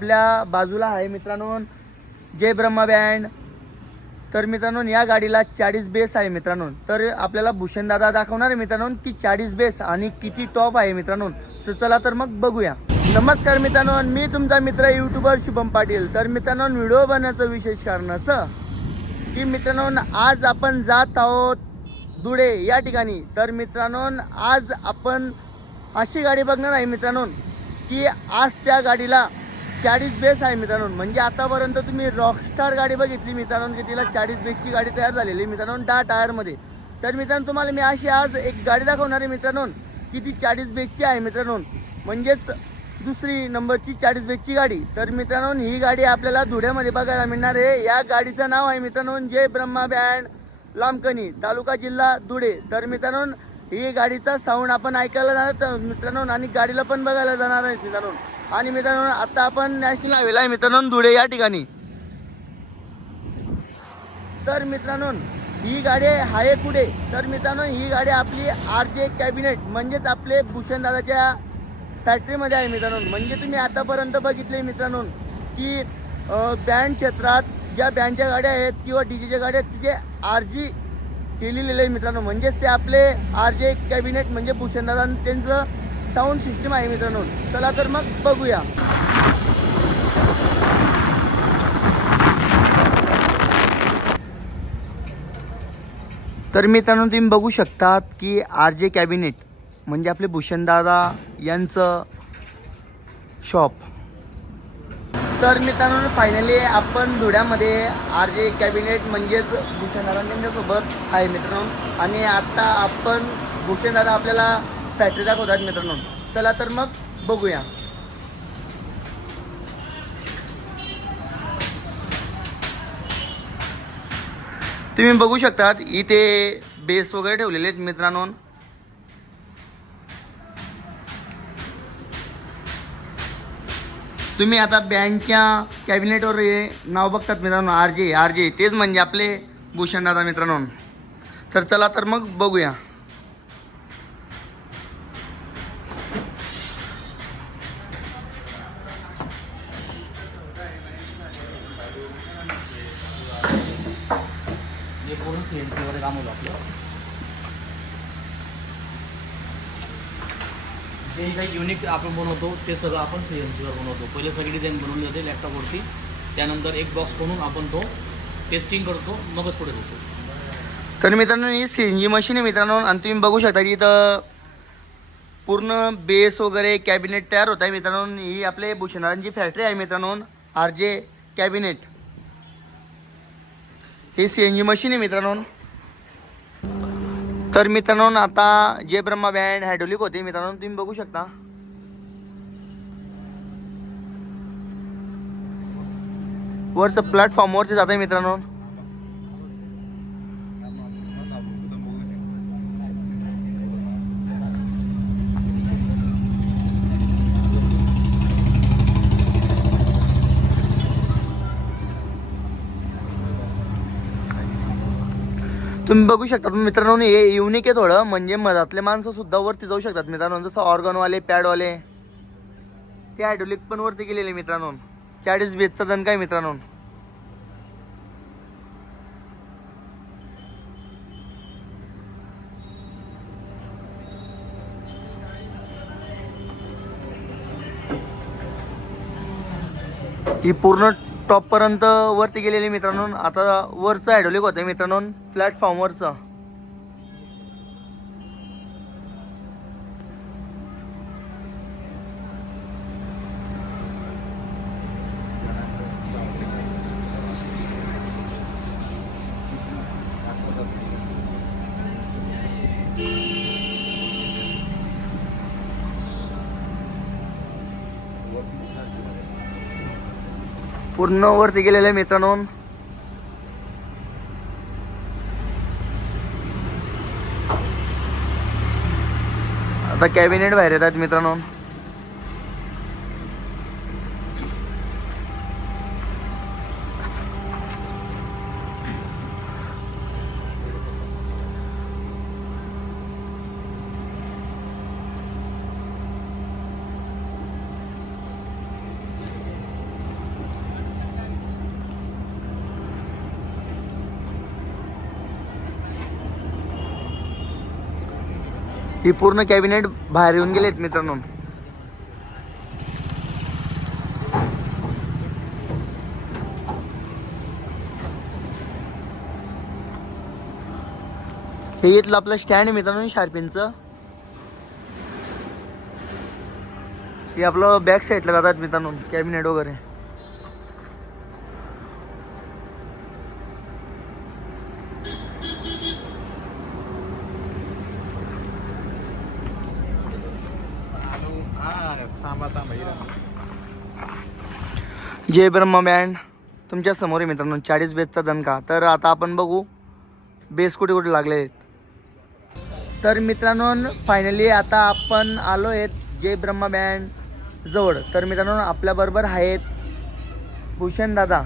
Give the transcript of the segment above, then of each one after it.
आपल्या बाजूला आहे मित्रांनो. जय ब्रह्मा बँड. तर मित्रांनो या गाडीला चाळीस बेस आहे मित्रांनो. तर आपल्याला भूषणदादा दाखवणार आहे मित्रांनो की चाळीस बेस आणि किती टॉप आहे मित्रांनो. तर चला तर मग बघूया. नमस्कार मित्रांनो मी तुमचा मित्र युट्यूबर शुभम पाटील. तर मित्रांनो व्हिडिओ बनवण्याचं विशेष कारण असं की मित्रांनो आज आपण जात आहोत धुळे या ठिकाणी. तर मित्रांनो आज आपण अशी गाडी बघणार आहे मित्रांनो की आज त्या गाडीला चाळीस बेस आहे मित्रांनो. म्हणजे आतापर्यंत तुम्ही रॉकस्टार गाडी बघितली मित्रांनो की तिला चाळीस बेसची गाडी तयार झालेली मित्रांनो दहा टायरमध्ये तर मित्रांनो तुम्हाला मी अशी आज एक गाडी दाखवणार आहे मित्रांनो की ती चाळीस बेसची आहे मित्रांनो. म्हणजेच दुसरी नंबरची चाळीस बेसची गाडी. तर मित्रांनो ही गाडी आपल्याला धुळ्यामध्ये बघायला मिळणार आहे. या गाडीचं नाव आहे मित्रांनो जय ब्रह्मा बँड लांबकणी तालुका जिल्हा धुळे. तर मित्रांनो ही गाडीचा साऊंड आपण ऐकायला जाणार तर मित्रांनो आणि गाडीला पण बघायला जाणार आहे मित्रांनो. आणि मित्रांनो आता आपण नॅशनल हायवेला आहे मित्रांनो धुळे या ठिकाणी. तर मित्रांनो ही गाडी आहे कुठे? तर मित्रांनो ही गाडी आपली आर जे कॅबिनेट म्हणजेच आपले भूषण दादाच्या फॅक्टरीमध्ये आहे मित्रांनो. म्हणजे तुम्ही आतापर्यंत बघितले मित्रांनो की बँड क्षेत्रात ज्या बँडच्या गाड्या आहेत किंवा डी जेच्या गाड्या आहेत तिथे आर जी केलेले आहे मित्रांनो. म्हणजेच ते आपले आर जे कॅबिनेट म्हणजे भूषण दादा त्यांचं साऊंड सिस्टीम आहे मित्रांनो. चला तर मग बघूया. तर मित्रांनो तुम्ही बघू शकतात की आर जे कॅबिनेट म्हणजे आपले भूषणदादा यांचं शॉप तर मित्रांनो फायनली आपण धुळ्यामध्ये आर जे कॅबिनेट म्हणजेच भूषणदादा यांच्यासोबत आहे मित्रांनो. आणि आता आपण भूषणदादा आपल्याला फॅक्टरी दाखवतात मित्रांनो. चला तर मग बघूया. तुम्ही बघू शकतात इथे बेस वगैरे ठेवलेले आहेत मित्रांनो. तुम्ही आता बँकच्या कॅबिनेटवर हे नाव बघतात मित्रांनो आर जे आर जे तेच म्हणजे आपले भूषणदादा मित्रांनो. तर चला तर मग बघूया. हे पूर्ण सी एन सी वगैरे काम होतं आपलं. जे काही युनिक आपण बनवतो ते सगळं आपण सी एन सीवर बनवतो. पहिले सगळी डिझाईन बनवली जाते लॅपटॉपवरती त्यानंतर एक बॉक्स बनवून आपण तो टेस्टिंग करतो मगच पुढे होतो तर मित्रांनो ही सी एन जी मशीन आहे. मित्रांनो आणि तुम्ही बघू शकता की इथं पूर्ण बेस वगैरे कॅबिनेट तयार होत आहे. मित्रांनो ही आपले भूषणांची फॅक्टरी आहे मित्रांनो आर जे कॅबिनेट ही सी एन जी मशीन आहे मित्रांनो. तर मित्रांनो आता जे ब्रह्मा बँड हायड्रोलिक होते मित्रांनो तुम्ही बघू शकता. वरचं प्लॅटफॉर्मवरती जात आहे मित्रांनो. तुम्ही बघू शकता मित्रांनो हे युनिक आहे थोडं. म्हणजे मधातले माणसं सुद्धा वरती जाऊ शकतात. मित्रांनो जसं ऑर्गनवाले पॅडवाले ते हायड्रोलिक पण वरती गेलेले मित्रांनो. चाळीस बेसचा दण काय मित्रांनो. ही पूर्ण टॉप पर्यंत वरती गेलेली मित्रांनो आता वरचं हायड्रोलिक होतं मित्रांनो प्लॅटफॉर्मवरचं पूर्ण वरती गेलेले मित्रांनो. आता कॅबिनेट बाहेर येतात मित्रांनो. ही पूर्ण कॅबिनेट बाहेर येऊन गेलेत मित्रांनो. हे इथलं आपलं स्टँड आहे मित्रांनो शार्पिनचं हे आपलं बॅक साईडला जातात मित्रांनो कॅबिनेट वगैरे. थांबा थांबा जय ब्रह्मा बँड. तुमच्यासमोर आहे मित्रांनो चाळीस बेसचा दणका. तर आता आपण बघू बेस कुठे कुठे लागले आहेत. तर मित्रांनो फायनली आता आपण आलो आहेत जय ब्रह्मा बँड जवळ. तर मित्रांनो आपल्याबरोबर आहेत भूषण दादा.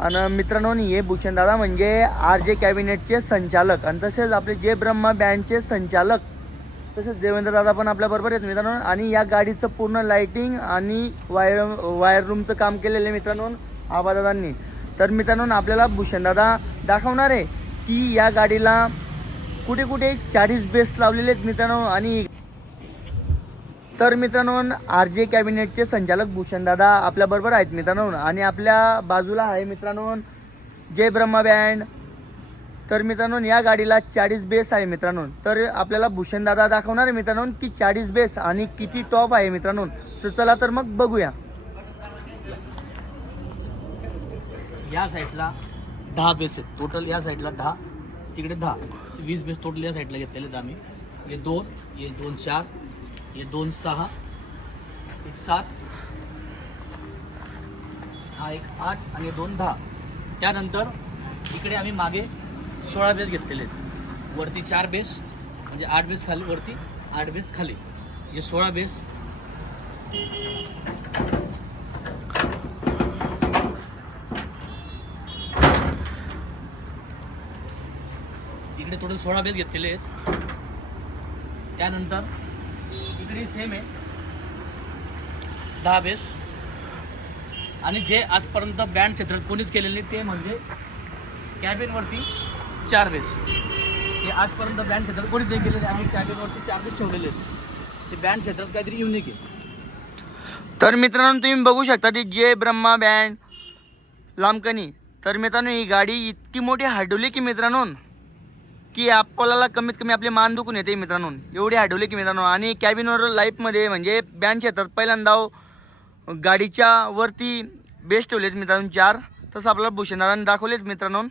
आणि मित्रांनो हे भूषण दादा म्हणजे आर जे कॅबिनेटचे संचालक. आणि तसेच आपले जय ब्रह्मा बँडचे संचालक. तसेच देवेंद्र दादा पण आपल्या बरोबर आहेत मित्रांनो. आणि या गाडीचं पूर्ण लाइटिंग आणि वायर वायर रूमचं काम केलेलं आहे मित्रांनो आबादादांनी तर मित्रांनो आपल्याला भूषण दादा दाखवणार आहे की या गाडीला कुठे कुठे चाळीस बेस लावलेले आहेत मित्रांनो आणि तर मित्रांनो आर जे कॅबिनेटचे संचालक भूषण दादा आपल्या बरोबर आहेत मित्रांनो. आणि आपल्या बाजूला आहे मित्रांनो जय ब्रह्मा बँड तर मित्रांनो या गाडीला चाळीस बेस आहे मित्रांनो. तर आपल्याला भूषण दादा दाखवणार आहे मित्रांनो की चाळीस बेस आणि किती टॉप आहे मित्रांनो. तर चला तर मग बघूया. या साईडला दहा बेस आहेत. टोटल या साईडला दहा तिकडे दहा. वीस बेस टोटल या साईडला घेतलेले आहेत आम्ही. हे दोन हे दोन चार हे दोन सहा एक सात हा एक आठ आणि दोन दहा. त्यानंतर इकडे आम्ही मागे सोळा बेस घेतलेले आहेत. वरती चार बेस म्हणजे आठ बेस खाली वरती आठ बेस खाली. हे सोळा बेस. इकडे थोडं सोळा बेस घेतलेले आहेत. त्यानंतर इकडे सेम आहे. दहा बेस. आणि जे आजपर्यंत बँड क्षेत्रात कोणीच केलेले नाही ते म्हणजे कॅबिनवरती चार बेस हे आजपर्यंत बँड क्षेत्रात कोणीच नाही केलेले आम्ही कॅबिनवरती चार बेस ठेवलेले आहेत. ते बँड क्षेत्रात काहीतरी युनिक आहे. तर मित्रांनो तुम्ही बघू शकता ती जे ब्रह्मा बँड लांबकणी तर मित्रांनो ही गाडी इतकी मोठी हाडवली की मित्रांनो की आपल्याला कमीत कमी आपले मान दुखून येते मित्रांनो. एवढी हाडवली की मित्रांनो. आणि कॅबिनवर लाईफमध्ये म्हणजे बँड क्षेत्रात पहिल्यांदा गाडीच्या वरती बेस्ट ठेवलेत मित्रांनो चार. तसं आपल्याला भूषणदादांनी दाखवलेच मित्रांनो.